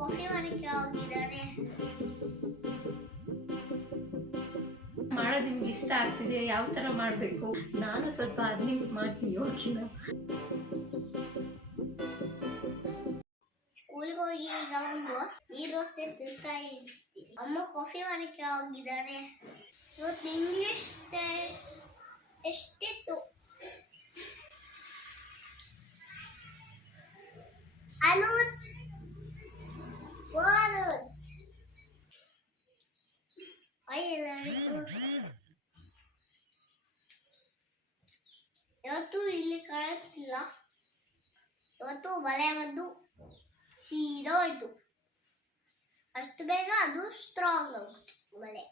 Coffee ಮಾಡಕ್ಕೆ ಹೋಗಿದ್ದಾರೆ. ಮಾಡೋದು ನಿಮ್ಗೆ ಇಷ್ಟ ಆಗ್ತಿದೆ, ಯಾವ ಥರ ಮಾಡಬೇಕು? ನಾನು ಸ್ವಲ್ಪ ಅರ್ನಿಂಗ್ಸ್ ಮಾಡ್ತೀನಿ. ಓಕೆನ? ಸ್ಕೂಲ್ಗೆ ಹೋಗಿ ಈಗ ಒಂದು ನೀರು ದೋಸೆ ತಿಂತಾ ಇದ್ದೀನಿ. ಅಮ್ಮ ಕಾಫಿ ಮಾಡಕ್ಕೆ ಹೋಗಿದ್ದಾರೆ. ಇವತ್ತು ಇಂಗ್ಲಿಷ್ ಟೆಸ್ಟ್ ಎಷ್ಟಿತ್ತು? ಅನುಜ್ ಎಲ್ಲರಿಗೂ ಇವತ್ತು ಇಲ್ಲಿ ಕಾಣುತ್ತಿಲ್ಲ. ಇವತ್ತು ಮಳೆ ಬಂದು ಸೀದಾ ಹೋಯ್ತು. ಅಷ್ಟು ಬೇಗ ಅದು ಸ್ಟ್ರಾಂಗ್ ಆಗುತ್ತೆ ಮಳೆ.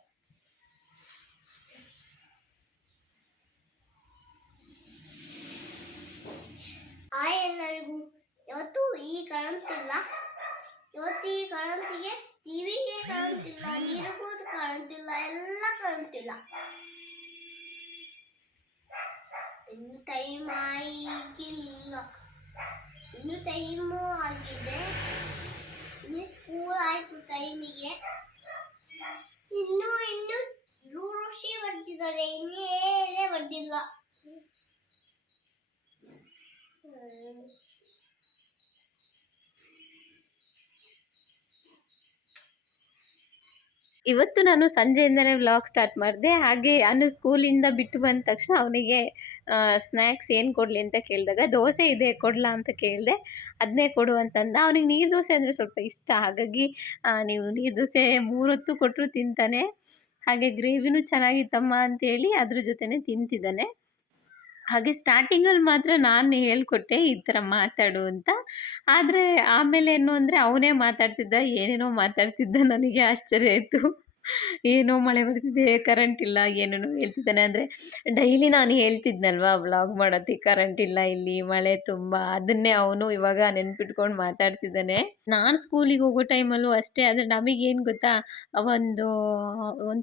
ಎಲ್ಲರಿಗೂ ಇವತ್ತು ಈ ಕರೆಂಟ್ ಇಲ್ಲ. ಇವತ್ತು ಈ ಕರೆಂಟಿಗೆ ಟಿವಿಗೆ ಕರೆಂಟ್ ಇಲ್ಲ, ನೀರಿಗೂ ಕರೆಂಟ್ ಇಲ್ಲ, ಎಲ್ಲ ಕರೆಂಟ್ ಇಲ್ಲ. ಇನ್ನು ಟೈಮ್ ಆಗಿಲ್ಲ, ಇನ್ನು ಟೈಮು ಆಗಿದೆ. ಇನ್ನು ಸ್ಕೂಲ್ ಆಯ್ತು ಟೈಮಿಗೆ. ಇನ್ನು ಋಷಿ ಬರ್ತಿದ್ದಾರೆ, ಇನ್ನೇ ಬರ್ತಿಲ್ಲ. ಇವತ್ತು ನಾನು ಸಂಜೆಯಿಂದನೇ ವ್ಲಾಗ್ ಸ್ಟಾರ್ಟ್ ಮಾಡಿದೆ. ಹಾಗೆ ಅವನು ಸ್ಕೂಲಿಂದ ಬಿಟ್ಟು ಬಂದ ತಕ್ಷಣ ಅವನಿಗೆ ಸ್ನ್ಯಾಕ್ಸ್ ಏನು ಕೊಡಲಿ ಅಂತ ಕೇಳಿದಾಗ ದೋಸೆ ಇದೆ ಕೊಡಲಾ ಅಂತ ಕೇಳಿದೆ. ಅದನ್ನೇ ಕೊಡು ಅಂತಂದ. ಅವನಿಗೆ ನೀರು ದೋಸೆ ಅಂದರೆ ಸ್ವಲ್ಪ ಇಷ್ಟ. ಹಾಗಾಗಿ ನೀವು ನೀರು ದೋಸೆ 3 ಹೊತ್ತು ಕೊಟ್ಟರು ತಿಂತಾನೆ. ಹಾಗೆ ಗ್ರೇವಿನೂ ಚೆನ್ನಾಗಿತ್ತಮ್ಮ ಅಂತೇಳಿ ಅದ್ರ ಜೊತೆನೇ ತಿಂತಿದ್ದಾನೆ. ಹಾಗೆ ಸ್ಟಾರ್ಟಿಂಗಲ್ಲಿ ಮಾತ್ರ ನಾನು ಹೇಳ್ಕೊಟ್ಟೆ ಈ ಥರ ಮಾತಾಡು ಅಂತ. ಆದರೆ ಆಮೇಲೆ ಏನು ಅಂದರೆ ಅವನೇ ಮಾತಾಡ್ತಿದ್ದ, ಏನೇನೋ ಮಾತಾಡ್ತಿದ್ದ. ನನಗೆ ಆಶ್ಚರ್ಯ ಆಯಿತು. ಏನೋ ಮಳೆ ಬರ್ತಿದೆ, ಕರೆಂಟ್ ಇಲ್ಲ, ಏನೇನೋ ಹೇಳ್ತಿದ್ದಾನೆ. ಅಂದರೆ ಡೈಲಿ ನಾನು ಹೇಳ್ತಿದ್ನಲ್ವ ವ್ಲಾಗ್ ಮಾಡೋತಿ, ಕರೆಂಟ್ ಇಲ್ಲ ಇಲ್ಲಿ, ಮಳೆ ತುಂಬ, ಅದನ್ನೇ ಅವನು ಇವಾಗ ನೆನ್ಪಿಟ್ಕೊಂಡು ಮಾತಾಡ್ತಿದ್ದಾನೆ. ನಾನು ಸ್ಕೂಲಿಗೆ ಹೋಗೋ ಟೈಮಲ್ಲೂ ಅಷ್ಟೇ. ಆದರೆ ನಮಗೇನು ಗೊತ್ತಾ, ಒಂದು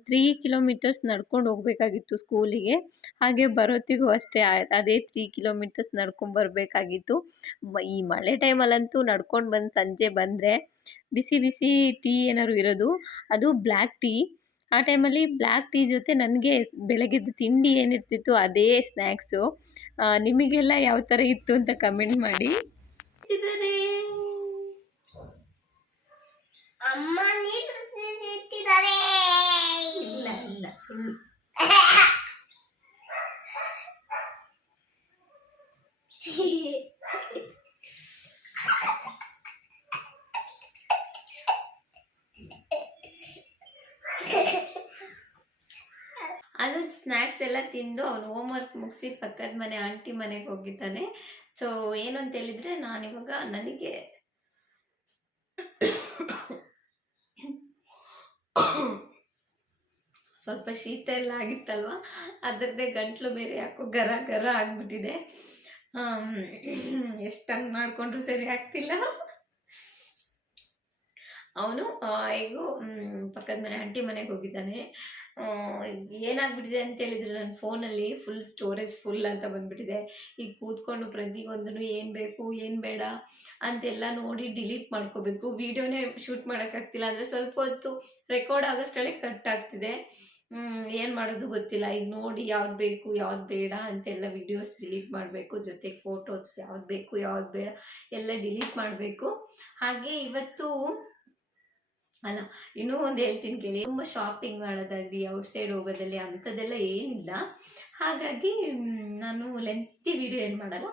3 ಕಿಲೋಮೀಟರ್ಸ್ ನಡ್ಕೊಂಡು ಹೋಗಬೇಕಾಗಿತ್ತು ಸ್ಕೂಲಿಗೆ. ಹಾಗೆ ಬರೋತ್ತಿಗೂ ಅಷ್ಟೇ ಅದೇ 3 ಕಿಲೋಮೀಟರ್ಸ್ ನಡ್ಕೊಂಬರ್ಬೇಕಾಗಿತ್ತು. ಈ ಮಳೆ ಟೈಮಲ್ಲಂತೂ ನಡ್ಕೊಂಡು ಬಂದು ಸಂಜೆ ಬಂದರೆ ಬಿಸಿ ಬಿಸಿ ಟೀ ಏನಾದ್ರು ಇರೋದು, ಅದು ಬ್ಲ್ಯಾಕ್ ಟೀ. ಆ ಟೈಮಲ್ಲಿ ಬ್ಲ್ಯಾಕ್ ಟೀ ಜೊತೆ ನನಗೆ ಬೆಳಗ್ಗೆದ್ದು ತಿಂಡಿ ಏನಿರ್ತಿತ್ತು ಅದೇ ಸ್ನ್ಯಾಕ್ಸು. ನಿಮಗೆಲ್ಲ ಯಾವ ಥರ ಇತ್ತು ಅಂತ ಕಮೆಂಟ್ ಮಾಡಿ. ಅಮ್ಮ ನೀರು ಇಟ್ಟಿದ್ದಾರೆ. ಇಲ್ಲ ಇಲ್ಲ, ಸುಳ್ಳು. ಅದು ಸ್ನ್ಯಾಕ್ಸ್ ಎಲ್ಲ ತಿಂದು ಅವನು ಹೋಮ್ವರ್ಕ್ ಮುಗಿಸಿ ಪಕ್ಕದ ಮನೆ ಆಂಟಿ ಮನೆಗೆ ಹೋಗಿದ್ದಾನೆ. ಸೊ ಏನು ಅಂತ ಹೇಳಿದರೆ, ನಾನಿವಾಗ ನನಗೆ ಸ್ವಲ್ಪ ಶೀತ ಎಲ್ಲ ಆಗಿತ್ತಲ್ವ, ಅದರದ್ದೇ ಗಂಟ್ಲು ಬೇರೆ ಯಾಕೋ ಗರ ಗರ ಆಗಿಬಿಟ್ಟಿದೆ. ಎಷ್ಟು ಹಂಗೆ ಮಾಡಿಕೊಂಡ್ರು ಸರಿ ಆಗ್ತಿಲ್ಲ. ಅವನು ಈಗ ಪಕ್ಕದ ಮನೆ ಆಂಟಿ ಮನೆಗೆ ಹೋಗಿದ್ದಾನೆ. ಏನಾಗ್ಬಿಟ್ಟಿದೆ ಅಂತ ಹೇಳಿದ್ರೆ, ನನ್ನ ಫೋನಲ್ಲಿ ಫುಲ್ ಸ್ಟೋರೇಜ್ ಫುಲ್ ಅಂತ ಬಂದುಬಿಟ್ಟಿದೆ. ಈಗ ಕೂತ್ಕೊಂಡು ಪ್ರತಿಯೊಂದೂ ಏನು ಬೇಕು ಏನು ಬೇಡ ಅಂತೆಲ್ಲ ನೋಡಿ ಡಿಲೀಟ್ ಮಾಡ್ಕೋಬೇಕು. ವೀಡಿಯೋನೇ ಶೂಟ್ ಮಾಡೋಕ್ಕಾಗ್ತಿಲ್ಲ. ಅಂದರೆ ಸ್ವಲ್ಪ ಹೊತ್ತು ರೆಕಾರ್ಡ್ ಆಗೋಷ್ಟೊಳಗೆ ಕಟ್ ಆಗ್ತಿದೆ. ಏನು ಮಾಡೋದು ಗೊತ್ತಿಲ್ಲ. ಈಗ ನೋಡಿ ಯಾವ್ದು ಬೇಕು ಯಾವ್ದು ಬೇಡ ಅಂತೆಲ್ಲ ವೀಡಿಯೋಸ್ ಡಿಲೀಟ್ ಮಾಡಬೇಕು. ಜೊತೆಗೆ ಫೋಟೋಸ್ ಯಾವ್ದು ಬೇಕು ಯಾವ್ದು ಬೇಡ ಎಲ್ಲ ಡಿಲೀಟ್ ಮಾಡಬೇಕು. ಹಾಗೆ ಇವತ್ತು ಅಲ್ಲ, ಇನ್ನೂ ಒಂದು ಹೇಳ್ತೀನಿ ಕೇಳಿ. ತುಂಬ ಶಾಪಿಂಗ್ ಮಾಡೋದಾಗಲಿ, ಔಟ್ಸೈಡ್ ಹೋಗೋದಲ್ಲಿ ಅಂಥದ್ದೆಲ್ಲ ಏನಿಲ್ಲ. ಹಾಗಾಗಿ ನಾನು ಲೆಂತಿ ವೀಡಿಯೋ ಏನು ಮಾಡಲ್ಲ.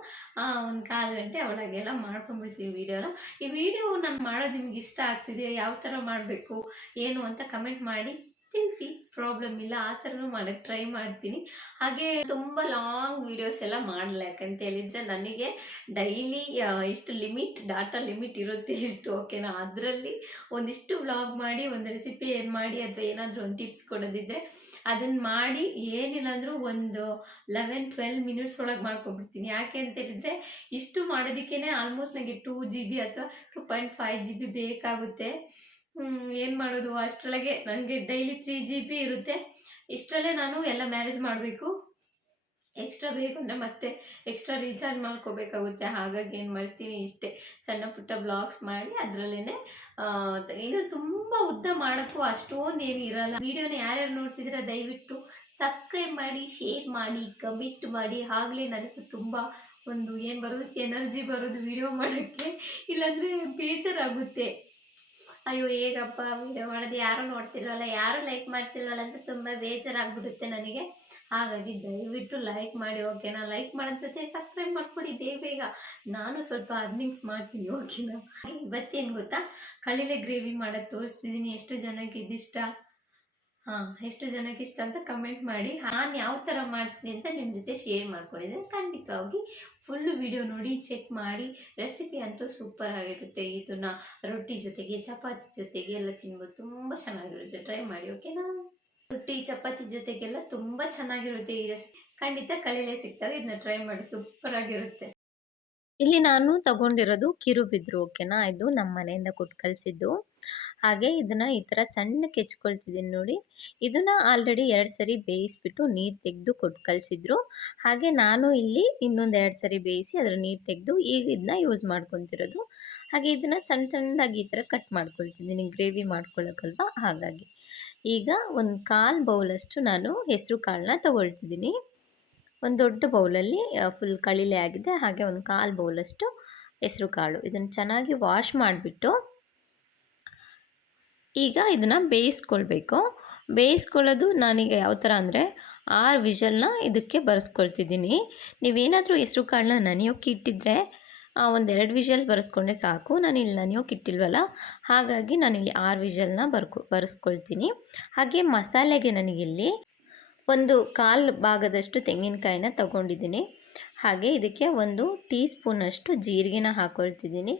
ಒಂದು 1/4 ಗಂಟೆ ಒಳಗೆಲ್ಲ ಮಾಡ್ಕೊಂಡ್ಬಿಡ್ತೀನಿ ವೀಡಿಯೋನ. ಈ ವಿಡಿಯೋ ನಾನು ಮಾಡೋದು ನಿಮ್ಗೆ ಇಷ್ಟ ಆಗ್ತಿದೆ, ಯಾವ ಥರ ಮಾಡಬೇಕು ಏನು ಅಂತ ಕಮೆಂಟ್ ಮಾಡಿ ತಿಳಿಸಿ. ಪ್ರಾಬ್ಲಮ್ ಇಲ್ಲ, ಆ ಥರನೂ ಮಾಡೋಕ್ಕೆ ಟ್ರೈ ಮಾಡ್ತೀನಿ. ಹಾಗೆ ತುಂಬ ಲಾಂಗ್ ವೀಡಿಯೋಸ್ ಎಲ್ಲ ಮಾಡಲ್ಲ. ಯಾಕಂತ ಹೇಳಿದರೆ ನನಗೆ ಡೈಲಿ ಇಷ್ಟು ಲಿಮಿಟ್, ಡಾಟಾ ಲಿಮಿಟ್ ಇರುತ್ತೆ ಇಷ್ಟು, ಓಕೆನಾ? ಅದರಲ್ಲಿ ಒಂದಿಷ್ಟು ವ್ಲಾಗ್ ಮಾಡಿ, ಒಂದು ರೆಸಿಪಿ ಏನು ಮಾಡಿ, ಅಥವಾ ಏನಾದರೂ ಒಂದು ಟಿಪ್ಸ್ ಕೊಡೋದಿದ್ದರೆ ಅದನ್ನು ಮಾಡಿ, ಏನಿಲ್ಲ ಅಂದರೂ ಒಂದು 11-12 ಮಿನಿಟ್ಸ್ ಒಳಗೆ ಮಾಡ್ಕೊಬಿಡ್ತೀನಿ. ಯಾಕೆ ಅಂತ ಹೇಳಿದರೆ ಇಷ್ಟು ಮಾಡೋದಕ್ಕೇ ಆಲ್ಮೋಸ್ಟ್ ನನಗೆ 2 GB ಅಥವಾ 2.5 GB ಬೇಕಾಗುತ್ತೆ. ಏನು ಮಾಡೋದು, ಅಷ್ಟರೊಳಗೆ ನನಗೆ ಡೈಲಿ 3 GB ಇರುತ್ತೆ. ಇಷ್ಟರಲ್ಲೇ ನಾನು ಎಲ್ಲ ಮ್ಯಾನೇಜ್ ಮಾಡಬೇಕು. ಎಕ್ಸ್ಟ್ರಾ ಬೇಕು ಅಂದರೆ ಮತ್ತೆ ಎಕ್ಸ್ಟ್ರಾ ರೀಚಾರ್ಜ್ ಮಾಡ್ಕೋಬೇಕಾಗುತ್ತೆ. ಹಾಗಾಗಿ ಏನು ಮಾಡ್ತೀನಿ, ಇಷ್ಟೇ ಸಣ್ಣ ಪುಟ್ಟ ಬ್ಲಾಗ್ಸ್ ಮಾಡಿ ಅದರಲ್ಲೇ ಇದು ತುಂಬ ಉದ್ದ ಮಾಡೋಕ್ಕೂ ಅಷ್ಟೊಂದು ಏನು ಇರಲ್ಲ. ವಿಡಿಯೋನ ಯಾರ್ಯಾರು ನೋಡ್ತಿದ್ದೀರಾ ದಯವಿಟ್ಟು ಸಬ್ಸ್ಕ್ರೈಬ್ ಮಾಡಿ, ಶೇರ್ ಮಾಡಿ, ಕಮೆಂಟ್ ಮಾಡಿ. ಆಗಲೇ ನನಗೆ ತುಂಬ ಒಂದು ಏನು ಬರೋದು, ಎನರ್ಜಿ ಬರೋದು ವಿಡಿಯೋ ಮಾಡೋಕ್ಕೆ. ಇಲ್ಲಾಂದರೆ ಬೇಜಾರಾಗುತ್ತೆ. ಅಯ್ಯೋ ಹೇಗಪ್ಪ ವಿಡಿಯೋ ಮಾಡೋದು, ಯಾರೂ ನೋಡ್ತಿರಲ್ಲ, ಯಾರೂ ಲೈಕ್ ಮಾಡ್ತಿರಲ್ಲ ಅಂತ ತುಂಬ ಬೇಜಾರಾಗ್ಬಿಡುತ್ತೆ ನನಗೆ. ಹಾಗಾಗಿ ದಯವಿಟ್ಟು ಲೈಕ್ ಮಾಡಿ, ಓಕೆನಾ? ಲೈಕ್ ಮಾಡೋದ್ರ ಜೊತೆ ಸಬ್ಸ್ಕ್ರೈಬ್ ಮಾಡ್ಕೊಡಿ ಬೇಗ ಬೇಗ. ನಾನು ಸ್ವಲ್ಪ ಅರ್ನಿಂಗ್ಸ್ ಮಾಡ್ತೀನಿ, ಓಕೆನಾ? ಇವತ್ತೇನು ಗೊತ್ತಾ, ಕಳಿಲೆ ಗ್ರೇವಿ ಮಾಡೋದು ತೋರಿಸ್ತಿದ್ದೀನಿ. ಎಷ್ಟು ಜನಕ್ಕೆ ಇದಿಷ್ಟ, ಎಷ್ಟು ಜನಕ್ಕೆ ಇಷ್ಟ ಅಂತ ಕಮೆಂಟ್ ಮಾಡಿ. ನಾನು ಯಾವ ಥರ ಮಾಡ್ತೀನಿ ಅಂತ ನಿಮ್ಮ ಜೊತೆ ಶೇರ್ ಮಾಡ್ಕೊಂಡಿದ್ದೀನಿ. ಖಂಡಿತವಾಗಿ ಫುಲ್ಲು ವಿಡಿಯೋ ನೋಡಿ, ಚೆಕ್ ಮಾಡಿ. ರೆಸಿಪಿ ಅಂತೂ ಸೂಪರ್ ಆಗಿರುತ್ತೆ. ಇದನ್ನು ರೊಟ್ಟಿ ಜೊತೆಗೆ, ಚಪಾತಿ ಜೊತೆಗೆ ಎಲ್ಲ ತಿನ್ಬೋದು, ತುಂಬ ಚೆನ್ನಾಗಿರುತ್ತೆ. ಟ್ರೈ ಮಾಡಿ, ಓಕೆನಾ? ರೊಟ್ಟಿ ಚಪಾತಿ ಜೊತೆಗೆಲ್ಲ ತುಂಬ ಚೆನ್ನಾಗಿರುತ್ತೆ ಈ ರೆಸಿಪಿ. ಖಂಡಿತ ಕಳಿಲೆ ಸಿಕ್ತಾಗ ಇದನ್ನ ಟ್ರೈ ಮಾಡಿ, ಸೂಪರ್ ಆಗಿರುತ್ತೆ. ಇಲ್ಲಿ ನಾನು ತಗೊಂಡಿರೋದು ಕಿರುಬಿದ್ರು, ಓಕೆನಾ? ಇದು ನಮ್ಮ ಮನೆಯಿಂದ ಕೊಟ್ಟು ಕಳಿಸಿದ್ದು. ಹಾಗೆ ಇದನ್ನು ಈ ಥರ ಸಣ್ಣಕ್ಕೆ ಹೆಚ್ಕೊಳ್ತಿದ್ದೀನಿ ನೋಡಿ. ಇದನ್ನು ಆಲ್ರೆಡಿ 2 ಸರಿ ಬೇಯಿಸ್ಬಿಟ್ಟು ನೀರು ತೆಗೆದು ಕೊಟ್ಟು ಕಳಿಸಿದ್ರು. ಹಾಗೆ ನಾನು ಇಲ್ಲಿ ಇನ್ನೊಂದು 2 ಸರಿ ಬೇಯಿಸಿ ಅದರ ನೀರು ತೆಗೆದು ಈಗ ಇದನ್ನ ಯೂಸ್ ಮಾಡ್ಕೊತಿರೋದು. ಹಾಗೆ ಇದನ್ನು ಸಣ್ಣ ಸಣ್ಣದಾಗಿ ಈ ಥರ ಕಟ್ ಮಾಡ್ಕೊಳ್ತಿದ್ದೀನಿ, ಗ್ರೇವಿ ಮಾಡ್ಕೊಳ್ಳೋಕ್ಕಲ್ವ, ಹಾಗಾಗಿ. ಈಗ ಒಂದು 1/4 ಬೌಲಷ್ಟು ನಾನು ಹೆಸರು ಕಾಳನ್ನ ತಗೊಳ್ತಿದ್ದೀನಿ. ಒಂದು ದೊಡ್ಡ ಬೌಲಲ್ಲಿ ಫುಲ್ ಕಳಿಲೆ ಆಗಿದೆ. ಹಾಗೆ ಒಂದು 1/4 ಬೌಲಷ್ಟು ಹೆಸರು ಕಾಳು. ಇದನ್ನು ಚೆನ್ನಾಗಿ ವಾಶ್ ಮಾಡಿಬಿಟ್ಟು ಈಗ ಇದನ್ನು ಬೇಯಿಸ್ಕೊಳ್ಬೇಕು. ಬೇಯಿಸ್ಕೊಳ್ಳೋದು ನಾನೀಗ ಯಾವ ಥರ ಅಂದರೆ 6 ವಿಷಲ್ನ ಇದಕ್ಕೆ ಬರೆಸ್ಕೊಳ್ತಿದ್ದೀನಿ. ನೀವೇನಾದರೂ ಹೆಸರು ಕಾಳನ್ನ ನೆನೆಯೋಕ್ಕೆ ಇಟ್ಟಿದ್ರೆ ಒಂದು 2 ವಿಷಲ್ ಬರೆಸ್ಕೊಂಡ್ರೆ ಸಾಕು. ನಾನಿಲ್ಲಿ ನೆನೆಯೋಕ್ಕೆ ಇಟ್ಟಿಲ್ವಲ್ಲ, ಹಾಗಾಗಿ ನಾನಿಲ್ಲಿ 6 ವಿಷಲ್ನ ಬರೆಸ್ಕೊಳ್ತೀನಿ. ಹಾಗೆ ಮಸಾಲೆಗೆ ನನಗಿಲ್ಲಿ ಒಂದು 1/4 ಭಾಗದಷ್ಟು ತೆಂಗಿನಕಾಯಿನ ತಗೊಂಡಿದ್ದೀನಿ. ಹಾಗೆ ಇದಕ್ಕೆ 1 ಟೀ ಸ್ಪೂನಷ್ಟು ಜೀರಿಗೆನ ಹಾಕ್ಕೊಳ್ತಿದ್ದೀನಿ.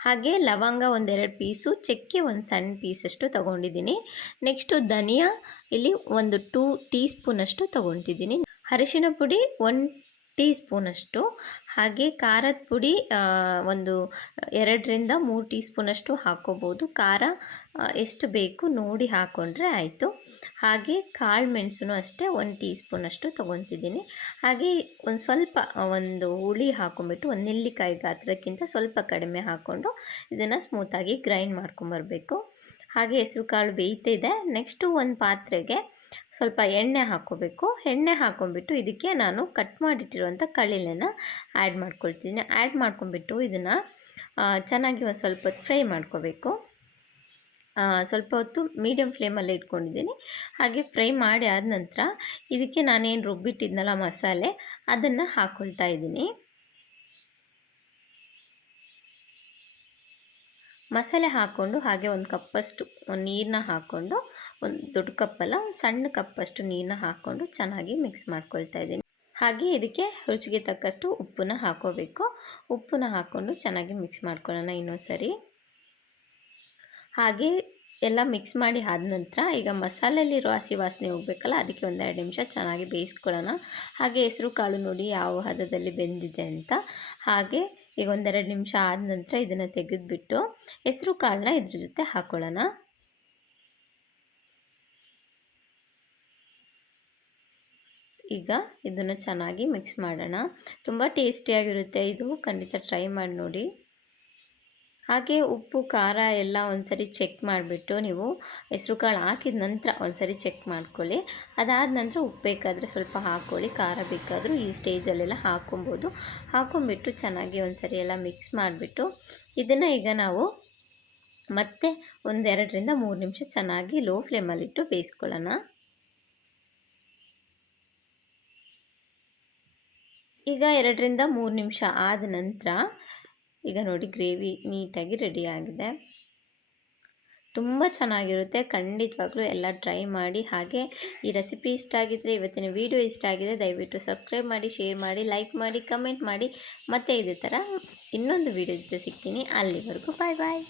ಹಾಗೆ ಲವಂಗ 1-2 ಪೀಸು, ಚಕ್ಕೆ 1 ಸಣ್ಣ ಪೀಸಷ್ಟು ತಗೊಂಡಿದ್ದೀನಿ. ನೆಕ್ಸ್ಟು ಧನಿಯಾ ಇಲ್ಲಿ 1 2 ಟೀ ಸ್ಪೂನಷ್ಟು ತೊಗೊತಿದ್ದೀನಿ. ಅರಿಶಿನ ಪುಡಿ 1 ಟೀ ಸ್ಪೂನಷ್ಟು. ಹಾಗೆ ಖಾರದ ಪುಡಿ ಒಂದು 2ರಿಂದ 3 ಟೀ ಸ್ಪೂನಷ್ಟು ಹಾಕ್ಕೋಬೋದು. ಖಾರ ಎಷ್ಟು ಬೇಕು ನೋಡಿ ಹಾಕ್ಕೊಂಡ್ರೆ ಆಯಿತು. ಹಾಗೆ ಕಾಳು ಮೆಣಸು ಅಷ್ಟೇ 1 ಟೀ ಸ್ಪೂನಷ್ಟು ತೊಗೊತಿದ್ದೀನಿ. ಹಾಗೆ ಒಂದು ಸ್ವಲ್ಪ ಒಂದು ಹುಳಿ ಹಾಕ್ಕೊಂಬಿಟ್ಟು, ಒಂದು ನೆಲ್ಲಿಕಾಯಿ ಗಾತ್ರಕ್ಕಿಂತ ಸ್ವಲ್ಪ ಕಡಿಮೆ ಹಾಕ್ಕೊಂಡು ಇದನ್ನು ಸ್ಮೂತಾಗಿ ಗ್ರೈಂಡ್ ಮಾಡ್ಕೊಂಬರ್ಬೇಕು. ಹಾಗೆ ಹೆಸರು ಕಾಳು ಬೇಯ್ತಿದೆ. ನೆಕ್ಸ್ಟು ಒಂದು ಪಾತ್ರೆಗೆ ಸ್ವಲ್ಪ ಎಣ್ಣೆ ಹಾಕ್ಕೋಬೇಕು. ಎಣ್ಣೆ ಹಾಕ್ಕೊಂಬಿಟ್ಟು ಇದಕ್ಕೆ ನಾನು ಕಟ್ ಮಾಡಿಟ್ಟಿರುವಂಥ ಕಳಿಲೆನ ಆ್ಯಡ್ ಮಾಡ್ಕೊಳ್ತೀನಿ. ಆ್ಯಡ್ ಮಾಡ್ಕೊಂಬಿಟ್ಟು ಇದನ್ನು ಚೆನ್ನಾಗಿ ಒಂದು ಸ್ವಲ್ಪ ಹೊತ್ತು ಫ್ರೈ ಮಾಡ್ಕೋಬೇಕು. ಸ್ವಲ್ಪ ಹೊತ್ತು ಮೀಡಿಯಮ್ ಫ್ಲೇಮಲ್ಲೇ ಇಟ್ಕೊಂಡಿದ್ದೀನಿ. ಹಾಗೆ ಫ್ರೈ ಮಾಡಿ ಆದ ನಂತರ ಇದಕ್ಕೆ ನಾನೇನು ರುಬ್ಬಿಟ್ಟಿದ್ನಲ್ಲ ಮಸಾಲೆ, ಅದನ್ನು ಹಾಕ್ಕೊಳ್ತಾ ಇದ್ದೀನಿ. ಮಸಾಲೆ ಹಾಕ್ಕೊಂಡು ಹಾಗೆ ಒಂದು ಕಪ್ಪಷ್ಟು ನೀರನ್ನ ಹಾಕ್ಕೊಂಡು, ಒಂದು ದೊಡ್ಡ ಕಪ್ಪಲ್ಲ, ಒಂದು ಸಣ್ಣ ಕಪ್ಪಷ್ಟು ನೀರನ್ನ ಹಾಕ್ಕೊಂಡು ಚೆನ್ನಾಗಿ ಮಿಕ್ಸ್ ಮಾಡ್ಕೊಳ್ತಾ ಇದ್ದೀನಿ. ಹಾಗೆ ಇದಕ್ಕೆ ರುಚಿಗೆ ತಕ್ಕಷ್ಟು ಉಪ್ಪನ್ನ ಹಾಕ್ಕೋಬೇಕು. ಉಪ್ಪನ್ನ ಹಾಕ್ಕೊಂಡು ಚೆನ್ನಾಗಿ ಮಿಕ್ಸ್ ಮಾಡ್ಕೊಳ್ಳೋಣ ಇನ್ನೊಂದು ಸರಿ. ಹಾಗೆ ಎಲ್ಲ ಮಿಕ್ಸ್ ಮಾಡಿ ಆದ ನಂತರ ಈಗ ಮಸಾಲೆಯಲ್ಲಿರೋ ಹಸಿ ವಾಸನೆ ಹೋಗಬೇಕಲ್ಲ, ಅದಕ್ಕೆ 1-2 ನಿಮಿಷ ಚೆನ್ನಾಗಿ ಬೇಯಿಸ್ಕೊಳ್ಳೋಣ. ಹಾಗೆ ಹೆಸರು ಕಾಳು ನೋಡಿ ಯಾವ ಹದದಲ್ಲಿ ಬೆಂದಿದೆ ಅಂತ. ಹಾಗೆ ಈಗ 1-2 ನಿಮಿಷ ಆದ ನಂತರ ಇದನ್ನು ತೆಗೆದುಬಿಟ್ಟು ಹೆಸರು ಕಾಳನ್ನ ಇದ್ರ ಜೊತೆ ಹಾಕ್ಕೊಳ್ಳೋಣ. ಈಗ ಇದನ್ನು ಚೆನ್ನಾಗಿ ಮಿಕ್ಸ್ ಮಾಡೋಣ. ತುಂಬ ಟೇಸ್ಟಿಯಾಗಿರುತ್ತೆ ಇದು, ಖಂಡಿತ ಟ್ರೈ ಮಾಡಿ ನೋಡಿ. ಹಾಗೆ ಉಪ್ಪು ಖಾರ ಎಲ್ಲ ಒಂದ್ಸರಿ ಚೆಕ್ ಮಾಡಿಬಿಟ್ಟು ನೀವು ಹೆಸರು ಕಾಳು ಹಾಕಿದ ನಂತರ ಒಂದ್ಸರಿ ಚೆಕ್ ಮಾಡ್ಕೊಳ್ಳಿ. ಅದಾದ ನಂತರ ಉಪ್ಪು ಬೇಕಾದರೆ ಸ್ವಲ್ಪ ಹಾಕ್ಕೊಳ್ಳಿ, ಖಾರ ಬೇಕಾದರೂ ಈ ಸ್ಟೇಜಲ್ಲೆಲ್ಲ ಹಾಕ್ಕೊಬೋದು. ಹಾಕ್ಕೊಂಬಿಟ್ಟು ಚೆನ್ನಾಗಿ ಒಂದ್ಸರಿ ಎಲ್ಲ ಮಿಕ್ಸ್ ಮಾಡಿಬಿಟ್ಟು ಇದನ್ನು ಈಗ ನಾವು ಮತ್ತೆ 1-2ರಿಂದ 3 ನಿಮಿಷ ಚೆನ್ನಾಗಿ ಲೋ ಫ್ಲೇಮಲ್ಲಿಟ್ಟು ಬೇಯಿಸ್ಕೊಳ್ಳೋಣ. ಈಗ 2-3 ನಿಮಿಷ ಆದ ನಂತರ ಈಗ ನೋಡಿ ಗ್ರೇವಿ ನೀಟಾಗಿ ರೆಡಿ ಆಗಿದೆ. ತುಂಬ ಚೆನ್ನಾಗಿರುತ್ತೆ, ಖಂಡಿತವಾಗ್ಲೂ ಎಲ್ಲ ಟ್ರೈ ಮಾಡಿ. ಹಾಗೆ ಈ ರೆಸಿಪಿ ಇಷ್ಟ ಆಗಿದ್ದರೆ, ಇವತ್ತಿನ ವಿಡಿಯೋ ಇಷ್ಟ ಆಗಿದೆ, ದಯವಿಟ್ಟು ಸಬ್ಸ್ಕ್ರೈಬ್ ಮಾಡಿ, ಶೇರ್ ಮಾಡಿ, ಲೈಕ್ ಮಾಡಿ, ಕಮೆಂಟ್ ಮಾಡಿ. ಮತ್ತೆ ಇದೇ ಥರ ಇನ್ನೊಂದು ವಿಡಿಯೋ ಜೊತೆ ಸಿಗ್ತೀನಿ. ಅಲ್ಲಿವರೆಗೂ ಬಾಯ್ ಬಾಯ್.